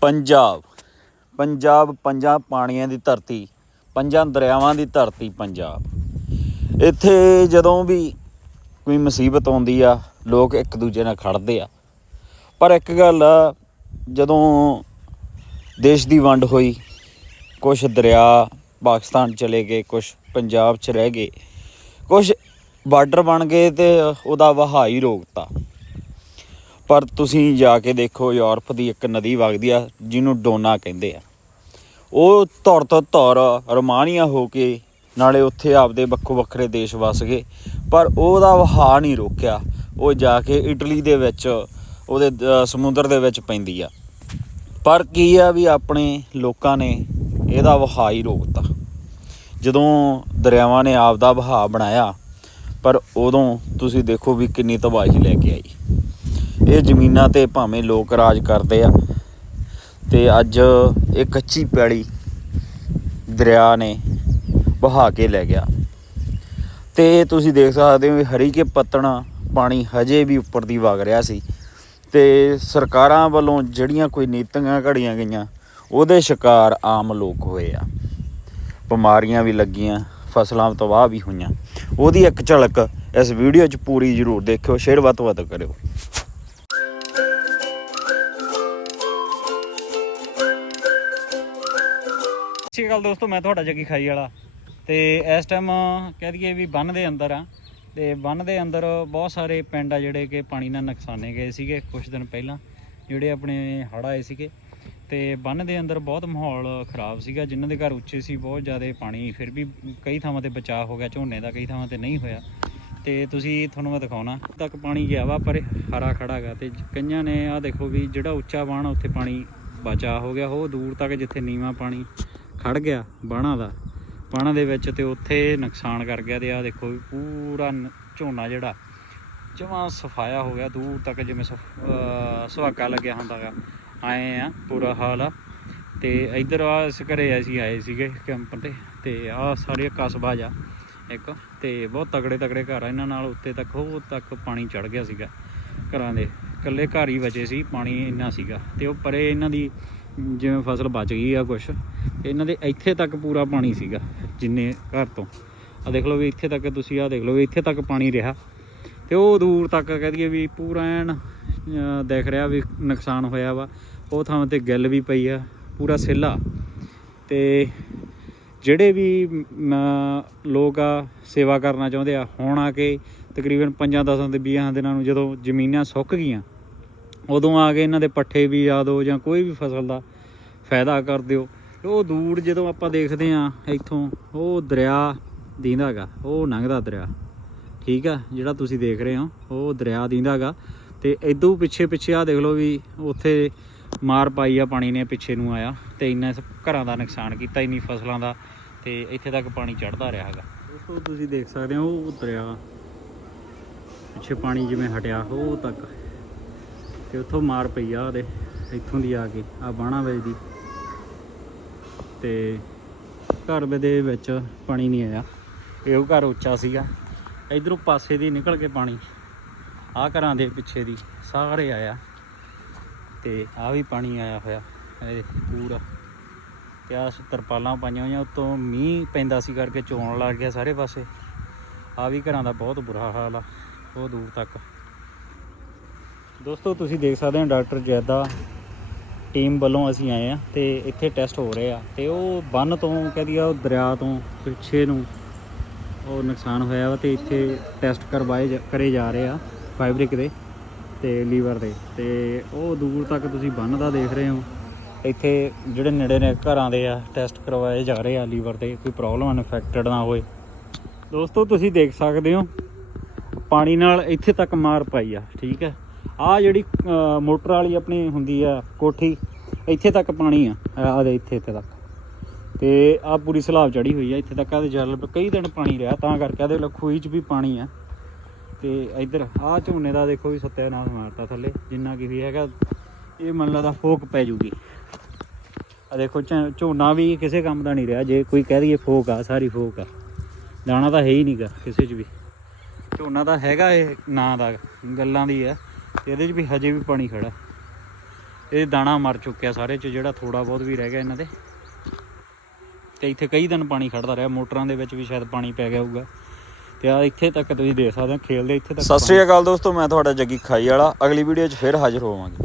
ਪੰਜਾਬ। ਪੰਜਾਬ, ਪੰਜਾਂ ਪਾਣੀਆਂ ਦੀ ਧਰਤੀ, ਪੰਜਾਂ ਦਰਿਆਵਾਂ ਦੀ ਧਰਤੀ ਪੰਜਾਬ। ਇੱਥੇ ਜਦੋਂ ਵੀ ਕੋਈ ਮੁਸੀਬਤ ਆਉਂਦੀ ਆ, ਲੋਕ ਇੱਕ ਦੂਜੇ ਨਾਲ ਖੜਦੇ ਆ। ਪਰ ਇੱਕ ਗੱਲ ਆ, ਜਦੋਂ ਦੇਸ਼ ਦੀ ਵੰਡ ਹੋਈ ਕੁਝ ਦਰਿਆ ਪਾਕਿਸਤਾਨ ਚਲੇ ਗਏ ਕੁਝ ਪੰਜਾਬ 'ਚ ਰਹਿ ਗਏ ਕੁਝ ਬਾਰਡਰ ਬਣ ਗਏ ਤੇ ਉਹਦਾ ਵਹਾਅ ਹੀ ਰੋਕਤਾ। ਪਰ ਤੁਸੀਂ ਜਾ ਕੇ ਦੇਖੋ, ਯੂਰਪ ਦੀ ਇੱਕ ਨਦੀ ਵਗਦੀ ਆ, ਜਿਹਨੂੰ ਡੋਨਾ ਕਹਿੰਦੇ ਆ। ਉਹ ਧੌਰ ਤੋਂ ਧੌਰ ਰੋਮਾਨੀਆ ਹੋ ਕੇ ਨਾਲੇ ਉੱਥੇ ਆਪਦੇ ਵੱਖੋ ਵੱਖਰੇ ਦੇਸ਼ ਵਸ ਗਏ, ਪਰ ਉਹਦਾ ਵਹਾਅ ਨਹੀਂ ਰੋਕਿਆ। ਉਹ ਜਾ ਕੇ ਇਟਲੀ ਦੇ ਵਿੱਚ, ਉਹਦੇ ਸਮੁੰਦਰ ਦੇ ਵਿੱਚ ਪੈਂਦੀ ਆ। ਪਰ ਕੀ ਆ ਵੀ ਆਪਣੇ ਲੋਕਾਂ ਨੇ ਇਹਦਾ ਵਹਾਅ ਹੀ ਰੋਕਤਾ। ਜਦੋਂ ਦਰਿਆਵਾਂ ਨੇ ਆਪਦਾ ਵਹਾਅ ਬਣਾਇਆ, ਪਰ ਉਦੋਂ ਤੁਸੀਂ ਦੇਖੋ ਵੀ ਕਿੰਨੀ ਤਬਾਹੀ ਲੈ ਕੇ ਆਈ। ਇਹ ਜ਼ਮੀਨਾਂ ਤੇ ਭਾਵੇਂ ਲੋਕ ਰਾਜ ਕਰਦੇ ਆ। ਤੇ ਅੱਜ ਇਹ ਕੱਚੀ ਪੈਲੀ ਦਰਿਆ ਨੇ ਵਹਾ ਕੇ ਲੈ ਗਿਆ। ਤੇ ਤੁਸੀਂ ਦੇਖ ਸਕਦੇ ਹੋ ਵੀ ਹਰੀ ਕੇ ਪੱਤਣਾ ਪਾਣੀ ਹਜੇ ਵੀ ਉੱਪਰ ਦੀ ਵਗ ਰਿਹਾ ਸੀ। ਤੇ ਸਰਕਾਰਾਂ ਵੱਲੋਂ ਜਿਹੜੀਆਂ ਕੋਈ ਨੀਤੀਆਂ ਘੜੀਆਂ ਗਈਆਂ, ਉਹਦੇ ਸ਼ਿਕਾਰ ਆਮ ਲੋਕ ਹੋਏ ਆ। ਬਿਮਾਰੀਆਂ ਵੀ ਲੱਗੀਆਂ, ਫਸਲਾਂ ਤਬਾਹ ਵੀ ਹੋਈਆਂ। ਉਹਦੀ ਇੱਕ ਝਲਕ ਇਸ ਵੀਡੀਓ 'ਚ ਪੂਰੀ ਜ਼ਰੂਰ ਦੇਖਿਓ, ਸ਼ੇਅਰ ਵੱਧ ਤੋਂ ਵੱਧ ਕਰਿਓ। ਸਤਿ ਸ਼੍ਰੀ ਅਕਾਲ ਦੋਸਤੋ, ਮੈਂ ਤੁਹਾਡਾ ਜੱਗੀ ਖਾਈ ਵਾਲਾ। ਤੇ ਇਸ ਟਾਈਮ ਕਹਿ ਦਈਏ ਵੀ ਬੰਨ ਦੇ ਅੰਦਰ ਆ। ਤੇ ਬੰਨ ਦੇ ਅੰਦਰ ਬਹੁਤ ਸਾਰੇ ਪਿੰਡ ਆ ਜਿਹੜੇ ਕਿ ਪਾਣੀ ਨਾਲ ਨੁਕਸਾਨੇ ਗਏ ਸੀਗੇ ਕੁਝ ਦਿਨ ਪਹਿਲਾਂ, ਜਿਹੜੇ ਆਪਣੇ ਹੜ੍ਹ ਆਏ ਸੀਗੇ। ਤੇ ਬੰਨ ਦੇ ਅੰਦਰ ਬਹੁਤ ਮਾਹੌਲ ਖਰਾਬ ਸੀਗਾ, ਜਿਨ੍ਹਾਂ ਦੇ ਘਰ ਉੱਚੇ ਸੀ, ਬਹੁਤ ਜ਼ਿਆਦਾ ਪਾਣੀ, ਫਿਰ ਵੀ ਕਈ ਥਾਵਾਂ ਤੇ ਬਚਾਅ ਹੋ ਗਿਆ, ਝੋਨੇ ਦਾ ਕਈ ਥਾਵਾਂ ਤੇ ਨਹੀਂ ਹੋਇਆ। ਤੇ ਤੁਸੀਂ, ਤੁਹਾਨੂੰ ਮੈਂ ਦਿਖਾਉਣਾ ਤੱਕ ਪਾਣੀ ਗਿਆ ਵਾ, ਪਰ ਹਰਾ ਖੜਾ ਗਾ ਤੇ ਕਈਆਂ ਨੇ ਆ ਦੇਖੋ ਵੀ ਜਿਹੜਾ ਉੱਚਾ ਬਾਣ ਉੱਥੇ ਪਾਣੀ ਬਚਾ ਹੋ ਗਿਆ, ਉਹ ਦੂਰ ਤੱਕ ਜਿੱਥੇ ਨੀਵਾਂ ਪਾਣੀ ਖੜ ਗਿਆ ਬਾਣਾ ਦਾ। ਬਾਣਾ ਦੇ ਵਿੱਚ ਤੇ ਉੱਥੇ ਨੁਕਸਾਨ ਕਰ ਗਿਆ ਤੇ ਆ ਦੇਖੋ ਵੀ ਪੂਰਾ ਝੋਨਾ ਜਿਹੜਾ, ਜਮਾਂ ਸਫਾਇਆ ਹੋ ਗਿਆ, ਦੂਰ ਤੱਕ ਜਿਵੇਂ ਸਫ- ਅਹ ਸੁਹਾਗਾ ਲੱਗਿਆ ਹੁੰਦਾਗਾ ਆਏ ਆ, ਪੂਰਾ ਹਾਲ ਆ। ਤੇ ਇਧਰ ਆ, ਇਸ ਘਰੇ ਅਸੀਂ ਆਏ ਸੀਗੇ ਕੈਂਪ ਤੇ ਤੇ ਆ ਸਾਰੇ ਕਸਬਾ ਜਾ, ਇੱਕ, ਤੇ ਬਹੁਤ ਤਗੜੇ ਤਗੜੇ ਘਰ ਆ। ਇਹਨਾਂ ਨਾਲ ਉੱਤੇ ਤੱਕ ਉਹ ਤੱਕ ਪਾਣੀ ਚੜ ਗਿਆ ਸੀਗਾ ਘਰਾਂ ਦੇ। ਇਕੱਲੇ ਘਰ ਹੀ ਬਚੇ ਸੀ, ਪਾਣੀ ਇੰਨਾ ਸੀਗਾ। ਤੇ ਉਹ ਪਰੇ ਇਹਨਾਂ ਦੀ ਜਿਵੇਂ ਫਸਲ ਬਚ ਗਈ ਆ ਕੁਛ ਇਹਨਾਂ ਦੇ ਇੱਥੇ ਤੱਕ ਪੂਰਾ ਪਾਣੀ ਸੀਗਾ, ਜਿੰਨੇ ਘਰ ਤੋਂ। ਆ ਦੇਖ ਲਓ ਵੀ ਇੱਥੇ ਤੱਕ ਤੁਸੀਂ ਆ ਦੇਖ ਲਓ ਵੀ ਇੱਥੇ ਤੱਕ ਪਾਣੀ ਰਿਹਾ। ਤੇ ਉਹ ਦੂਰ ਤੱਕ ਕਹਿ ਦਈਏ ਵੀ ਪੂਰਾ ਐਨ ਦੇਖ ਰਿਹਾ ਵੀ ਨੁਕਸਾਨ ਹੋਇਆ ਵਾ। ਉਹ ਥਾਂ ਤੇ ਗਿੱਲ ਵੀ ਪਈ ਆ, ਪੂਰਾ ਸਿੱਲਾ। ਤੇ ਜਿਹੜੇ ਵੀ ਲੋਕ ਆ ਸੇਵਾ ਕਰਨਾ ਚਾਹੁੰਦੇ ਆ, ਹੁਣ ਆ ਕੇ ਤਕਰੀਬਨ 5-10 ਤੇ 20 ਦਿਨਾਂ ਨੂੰ ਜਦੋਂ ਜ਼ਮੀਨਾਂ ਸੁੱਕ ਗਈਆਂ, ਉਦੋਂ ਆ ਕੇ ਇਹਨਾਂ ਦੇ ਪੱਠੇ ਵੀ ਆ ਦਿਓ ਜਾਂ ਕੋਈ ਵੀ ਫਸਲ ਦਾ ਫਾਇਦਾ ਕਰ ਦਿਓ। ਉਹ ਦੂਰ ਜਦੋਂ ਆਪਾਂ ਦੇਖਦੇ ਆ ਇੱਥੋਂ, ਉਹ ਦਰਿਆ ਦੀਂਦਾਗਾ ਉਹ ਲੰਘਦਾ ਦਰਿਆ। ਠੀਕ ਆ, ਜਿਹੜਾ ਤੁਸੀਂ ਦੇਖ ਰਹੇ ਹੋ, ਉਹ ਦਰਿਆ ਦੀਂਦਾਗਾ ਤੇ ਇਦੋਂ ਪਿੱਛੇ ਪਿੱਛੇ ਆ ਦੇਖ ਲਓ ਵੀ ਉੱਥੇ ਮਾਰ ਪਾਈ ਆ ਪਾਣੀ ਨੇ ਪਿੱਛੇ ਨੂੰ ਆਇਆ, ਤੇ ਇੰਨਾ ਘਰਾਂ ਦਾ ਨੁਕਸਾਨ ਕੀਤਾ, ਇੰਨੀ ਫਸਲਾਂ ਦਾ, ਤੇ ਇੱਥੇ ਤੱਕ ਪਾਣੀ ਚੜਦਾ ਰਿਹਾ ਹੈਗਾ। ਦੋਸਤੋ, ਤੁਸੀਂ ਦੇਖ ਸਕਦੇ ਹੋ, ਉਹ ਦਰਿਆ ਪਿੱਛੇ ਪਾਣੀ ਜਿਵੇਂ ਹਟਿਆ, ਉਹ ਤੱਕ। ਤੇ ਉੱਥੋਂ ਮਾਰ ਪਈ ਆ ਉਹਦੇ ਇੱਥੋਂ ਦੀ ਆ ਕੇ ਆ ਬਾਣਾ ਵੇਚ ਤੇ ਘਰ ਦੇ ਵਿੱਚ ਪਾਣੀ ਨਹੀਂ ਆਇਆ। ਇਹ ਉਹ ਘਰ ਉੱਚਾ ਸੀਗਾ। ਇਧਰੋਂ ਪਾਸੇ ਦੀ ਨਿਕਲ ਕੇ ਪਾਣੀ। ਆ ਘਰਾਂ ਦੇ ਪਿੱਛੇ ਦੀ ਸਾਰੇ ਆਇਆ। ਤੇ ਆ ਵੀ ਪਾਣੀ ਆਇਆ ਹੋਇਆ। ਇਹ ਪੂਰਾ। ਤੇ ਆ ਤਰਪਾਲਾਂ ਪਾਈਆਂ ਹੋਈਆਂ। ਉਤੋਂ ਮੀਂਹ ਪੈਂਦਾ ਸੀ ਕਰਕੇ ਚੋਣ ਲੱਗ ਗਿਆ ਸਾਰੇ ਪਾਸੇ। ਆ ਵੀ ਘਰਾਂ ਦਾ ਬਹੁਤ ਬੁਰਾ ਹਾਲ ਆ। ਉਹ ਦੂਰ ਤੱਕ। ਦੋਸਤੋ, ਤੁਸੀਂ ਦੇਖ ਸਕਦੇ ਹੋ ਡਾਕਟਰ ਜੈਦਾ ਟੀਮ ਵੱਲੋਂ ਅਸੀਂ ਆਏ ਆ ਤੇ ਇੱਥੇ ਟੈਸਟ ਹੋ ਰਹੇ ਆ ਤੇ ਉਹ ਬੰਨ ਤੋਂ ਕਹਦੀ ਆ ਉਹ ਦਰਿਆ ਤੋਂ ਪਿੱਛੇ ਨੂੰ ਉਹ ਨੁਕਸਾਨ ਹੋਇਆ ਵਾ ਤੇ ਇੱਥੇ ਟੈਸਟ ਕਰਵਾਏ ਜਾ- ਕਰੇ ਜਾ ਰਹੇ ਆ ਫਾਈਬਰਿਕ ਦੇ ਤੇ ਲੀਵਰ ਦੇ ਤੇ ਉਹ ਦੂਰ ਤੱਕ ਤੁਸੀਂ ਬੰਨ ਦਾ ਦੇਖ ਰਹੇ ਹੋ। ਇੱਥੇ ਜਿਹੜੇ ਨੇੜੇ ਨੇ ਘਰਾਂ ਦੇ ਆ, ਟੈਸਟ ਕਰਵਾਏ ਜਾ ਰਹੇ ਆ ਲੀਵਰ ਦੇ, ਕੋਈ ਪ੍ਰੋਬਲਮ ਇਨਫੈਕਟਡ ਨਾ ਹੋਏ। ਦੋਸਤੋ, ਤੁਸੀਂ ਦੇਖ ਸਕਦੇ ਹੋ, ਪਾਣੀ ਨਾਲ ਇੱਥੇ ਤੱਕ ਮਾਰ ਪਾਈ ਆ, ਠੀਕ ਹੈ। ਆ ਜਿਹੜੀ ਮੋਟਰ ਵਾਲੀ ਆਪਣੀ ਹੁੰਦੀ ਆ, ਕੋਠੀ, ਇੱਥੇ ਤੱਕ ਪਾਣੀ ਆ ਆ ਦੇ ਇੱਥੇ ਇੱਥੇ ਤੱਕ। ਤੇ ਆ ਪੂਰੀ ਸਲਾਬ ਚੜੀ ਹੋਈ ਆ, ਇੱਥੇ ਤੱਕ ਆ ਦੇ ਜਲ ਕਈ ਦਿਨ ਪਾਣੀ ਰਿਹਾ, ਤਾਂ ਕਰਕੇ ਆਦੇ ਖੂਹੀ 'ਚ ਵੀ ਪਾਣੀ ਆ। ਤੇ ਇੱਧਰ ਆ ਝੋਨੇ ਦਾ ਦੇਖੋ ਵੀ ਸੱਤਿਆਨਾਸ਼ ਮਾਰਤਾ ਥੱਲੇ, ਜਿੰਨਾ ਕੀ ਵੀ ਹੈਗਾ, ਇਹ ਮੰਨ ਲਾ ਫੋਕ ਪੈ ਜੂਗੀ। ਆ ਦੇਖੋ, ਝ- ਝੋਨਾ ਵੀ ਕਿਸੇ ਕੰਮ ਦਾ ਨਹੀਂ ਰਿਹਾ, ਜੇ ਕੋਈ ਕਹਿ ਦਈਏ ਫੋਕ ਆ, ਸਾਰੀ ਫੋਕ ਆ। ਦਾਣਾ ਤਾਂ ਹੈ ਹੀ ਨਹੀਂਗਾ ਕਿਸੇ 'ਚ ਵੀ। ਝੋਨਾ ਤਾਂ ਹੈਗਾ ਇਹ ਨਾਂ ਦਾ, ਗੱਲਾਂ ਦੀ ਆ। ਤੇ ਇਹਦੇ 'ਚ ਵੀ ਹਜੇ ਵੀ ਪਾਣੀ ਖੜਾ। ਇਹ ਦਾਣਾ ਮਰ ਚੁੱਕਿਆ ਸਾਰੇ ਚ ਜਿਹੜਾ ਥੋੜਾ ਬਹੁਤ ਵੀ ਰਹਿ ਗਿਆ ਇਹਨਾਂ ਦੇ। ਤੇ ਇੱਥੇ ਕਈ ਦਿਨ ਪਾਣੀ ਖੜਦਾ ਰਿਹਾ ਮੋਟਰਾਂ ਦੇ ਵਿੱਚ ਵੀ ਸ਼ਾਇਦ ਪਾਣੀ ਪੈ ਗਿਆ ਹੋਊਗਾ। ਤੇ ਆ ਇੱਥੇ ਤੱਕ ਤੁਸੀਂ ਦੇਖ ਸਕਦੇ ਹੋ ਖੇਲ ਦੇ ਇੱਥੇ ਤੱਕ ਸਤਿ ਸ਼੍ਰੀ ਅਕਾਲ ਦੋਸਤੋ ਮੈਂ ਤੁਹਾਡਾ ਜੱਗੀ ਖਾਈ ਵਾਲਾ। ਅਗਲੀ ਵੀਡੀਓ 'ਚ ਫਿਰ ਹਾਜ਼ਰ ਹੋਵਾਂਗੇ।